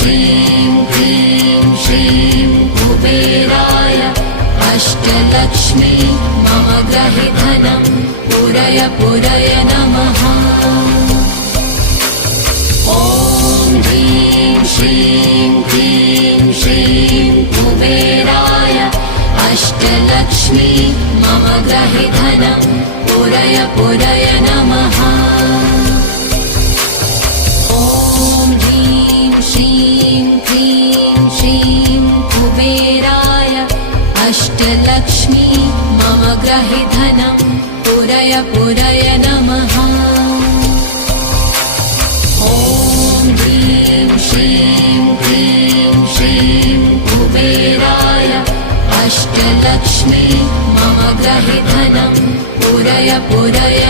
श्रीं क्लीं श्रीं कुबेराय अष्टलक्ष्मी मम गृहे धनं पूरय पूरय नमः। ॐ ह्रीं श्रीं क्लीं श्रीं कुबेराय अष्टलक्ष्मी मम गृहे धनं पूरय पूरय नमः। ॐ ह्रीं श्रीं क्लीं श्रीं कुबेराय अष्टलक्ष्मी मम गृहे धनं पूरय पूरय नमः। ॐ ह्रीं श्रीं क्लीं श्रीं कुबेराय अष्टलक्ष्मी मम गृहे धनं पूरय पूरय